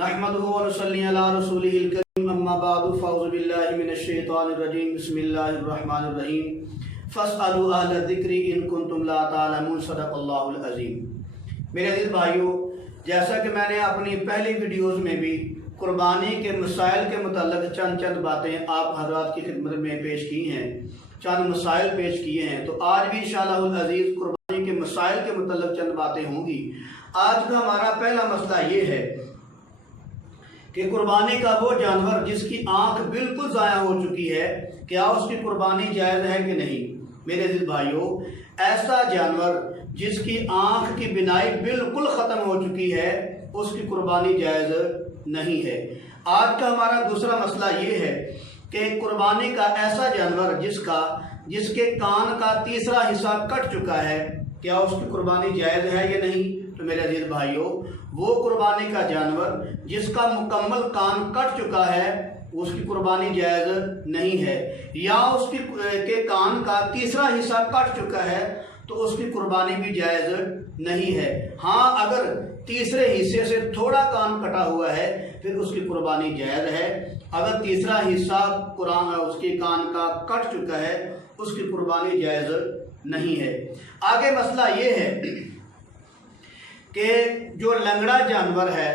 नहमदुहु व नसल्ली अला रसूलिहिल करीम अम्मा बादु फ़अऊज़ु बिल्लाहि मिनश शैतानिर रजीम बिस्मिल्लाहिर रहमानिर रहीम फ़स्अलू अहल ज़िक्रि इन कुंतुम ला तालमून सदक़ल्लाहुल अज़ीम। मेरे अज़ीज़ भाइयों, जैसा कि मैंने अपनी पहली वीडियोज़ में भी कुर्बानी के मसाइल के मुताल्लिक़ चंद बातें आप हज़रात की खिदमत में पेश की हैं, चंद मसाइल पेश किए हैं, तो आज भी इंशाअल्लाहुल अज़ीज़ कुर्बानी के मसाइल के मुताल्लिक़ चंद बातें होंगी। आज का हमारा पहला मसला ये है कि कुर्बानी का वो जानवर जिसकी आंख बिल्कुल ज़ाया हो चुकी है, क्या उसकी कुर्बानी जायज़ है कि नहीं। मेरे दिल भाइयों, ऐसा जानवर जिसकी आंख की बिनाई बिल्कुल ख़त्म हो चुकी है, उसकी कुर्बानी जायज़ नहीं है। आज का हमारा दूसरा मसला ये है कि कुर्बानी का ऐसा जानवर जिसके कान का तीसरा हिस्सा कट चुका है, क्या उसकी कुर्बानी जायज़ है या नहीं। तो मेरे अजीज भाइयों, वो कुर्बानी का जानवर जिसका मुकम्मल कान कट चुका है, उसकी कुर्बानी जायज़ नहीं है, या उसकी के कान का तीसरा हिस्सा कट चुका है तो उसकी कुर्बानी भी जायज़ नहीं है। हाँ, अगर तीसरे हिस्से से थोड़ा कान कटा हुआ है फिर उसकी कुर्बानी जायज़ है। अगर तीसरा हिस्सा उसके कान का कट चुका है उसकी कुर्बानी जायज़ नहीं है। आगे मसला ये है कि जो लंगड़ा जानवर है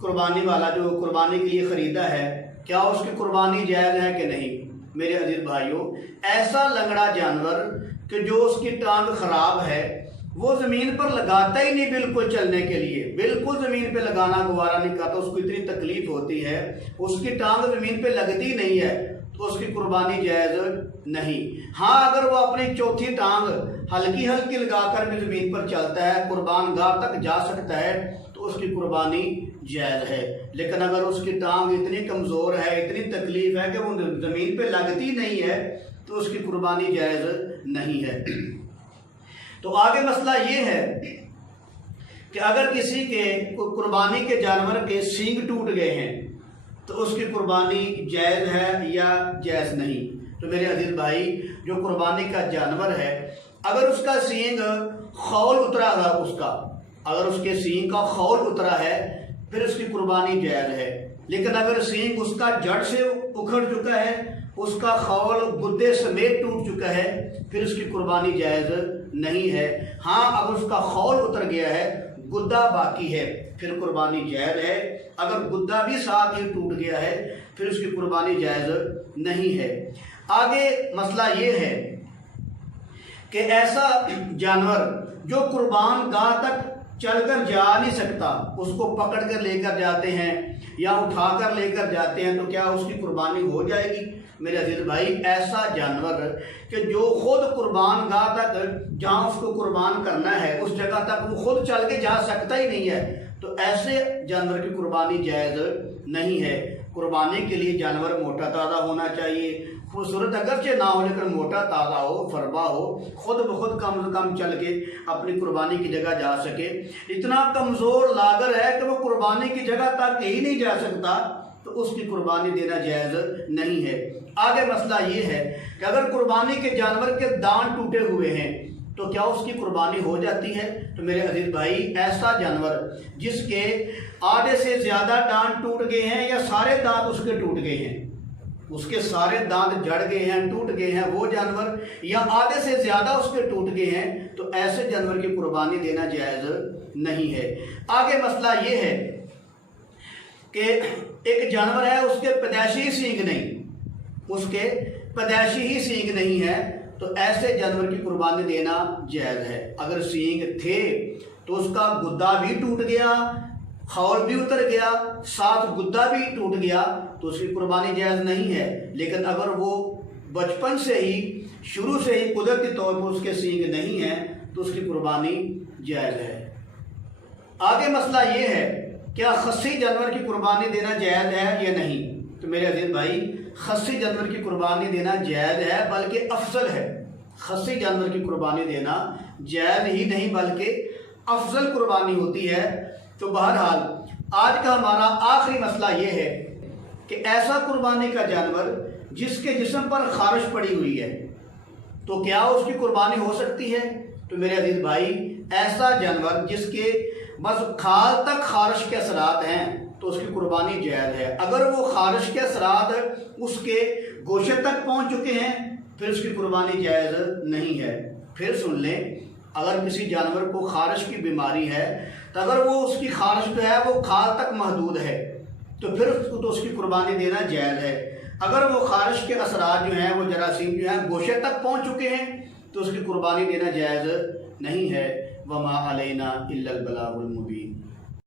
कुर्बानी वाला, जो कुर्बानी के लिए ख़रीदा है, क्या उसकी कुर्बानी जायज़ है कि नहीं। मेरे अजीज भाइयों, ऐसा लंगड़ा जानवर कि जो उसकी टांग ख़राब है, वो ज़मीन पर लगाता ही नहीं, बिल्कुल चलने के लिए बिल्कुल ज़मीन पे लगाना गवारा नहीं करता, उसको इतनी तकलीफ़ होती है, उसकी टांग ज़मीन पे लगती नहीं है, तो उसकी कुर्बानी जायज़ नहीं। हाँ, अगर वो अपनी चौथी टांग हल्की हल्की लगाकर भी ज़मीन पर चलता है, कुर्बान गाह तक जा सकता है, तो उसकी कुर्बानी जायज़ है। लेकिन अगर उसकी टांग इतनी कमज़ोर है, इतनी तकलीफ़ है कि वो ज़मीन पे लगती नहीं है, तो उसकी कुर्बानी जायज़ नहीं है। तो आगे मसला ये है कि अगर किसी के कुर्बानी के जानवर के सींग टूट गए हैं तो उसकी कुर्बानी जायज़ है या जायज़ नहीं। तो मेरे अजीज भाई, जो कुर्बानी का जानवर है, अगर उसका सींग खौल उतरा है, अगर उसके सींग का खौल उतरा है फिर उसकी कुर्बानी जायज़ है। लेकिन अगर सींग उसका जड़ से उखड़ चुका है, उसका खौल गुद्दे समेत टूट चुका है, फिर उसकी कुर्बानी जायज़ नहीं है। हाँ, अगर उसका खौल उतर गया है, गुद्दा बाकी है, फिर कुर्बानी जायज़ है। अगर गुद्दा भी साथ ही टूट गया है फिर उसकी कुर्बानी जायज़ नहीं है। आगे मसला ये है कि ऐसा जानवर जो कुर्बान गाह तक चलकर जा नहीं सकता, उसको पकड़ कर लेकर जाते हैं या उठाकर लेकर जाते हैं, तो क्या उसकी कुर्बानी हो जाएगी। मेरे अजीज भाई, ऐसा जानवर कि जो खुद कुर्बान गाह तक जहाँ उसको कुर्बान करना है उस जगह तक वो खुद चल के जा सकता ही नहीं है, तो ऐसे जानवर की कुर्बानी जायज़ नहीं है। कुर्बानी के लिए जानवर मोटा ताज़ा होना चाहिए, खूबसूरत अगरचे ना हो लेकिन मोटा ताज़ा हो, फरबा हो, खुद ब खुद कम से कम चल के अपनी कुर्बानी की जगह जा सके। इतना कमज़ोर लागर है कि वो कुर्बानी की जगह तक ही नहीं जा सकता, तो उसकी कुर्बानी देना जायज़ नहीं है। आगे मसला ये है कि अगर कुर्बानी के जानवर के दांत टूटे हुए हैं तो क्या उसकी कुर्बानी हो जाती है। तो मेरे अजीज भाई, ऐसा जानवर जिसके आधे से ज़्यादा दांत टूट गए हैं या सारे दांत उसके टूट गए हैं, उसके सारे दांत जड़ गए हैं, टूट गए हैं वो जानवर, या आधे से ज़्यादा उसके टूट गए हैं, तो ऐसे जानवर की कुर्बानी देना जायज़ नहीं है। आगे मसला ये है कि एक जानवर है, उसके पैदाइशी सींग नहीं, उसके पैदाइशी ही सींग नहीं है, तो ऐसे जानवर की कुर्बानी देना जायज़ है। अगर सींग थे तो उसका गुद्दा भी टूट गया, खौल भी उतर गया, साथ गुद्दा भी टूट गया, तो उसकी कुर्बानी जायज़ नहीं है। लेकिन अगर वो बचपन से ही, शुरू से ही कुदरती तौर पर उसके सींग नहीं है, तो उसकी कुर्बानी जायज़ है। आगे मसला ये है, क्या खस्सी जानवर की कुर्बानी देना जायज़ है या नहीं। तो मेरे अजीज भाई, खस्सी जानवर की कुर्बानी देना जायज़ है, बल्कि अफजल है। खस्सी जानवर की कुर्बानी देना जायज़ ही नहीं बल्कि अफजल कुर्बानी होती है। तो बहरहाल आज का हमारा आखिरी मसला ये है कि ऐसा कुर्बानी का जानवर जिसके जिस्म पर खारिश पड़ी हुई है, तो क्या उसकी कुर्बानी हो सकती है। तो मेरे अजीज भाई, ऐसा जानवर जिसके बस खाल तक खारिश के असरात हैं, تو اس کی قربانی جائز ہے۔ اگر وہ خارش کے اثرات اس کے گوشے تک پہنچ چکے ہیں پھر اس کی قربانی جائز نہیں ہے۔ پھر سن لیں، اگر کسی جانور کو خارش کی بیماری ہے تو اگر وہ اس کی خارش جو ہے وہ کھال تک محدود ہے تو پھر اس کی قربانی دینا جائز ہے۔ اگر وہ خارش کے اثرات جو ہیں وہ جراثیم جو ہیں گوشے تک پہنچ چکے ہیں تو اس کی قربانی دینا جائز نہیں ہے۔ وما علینا الا البلاغ المبین۔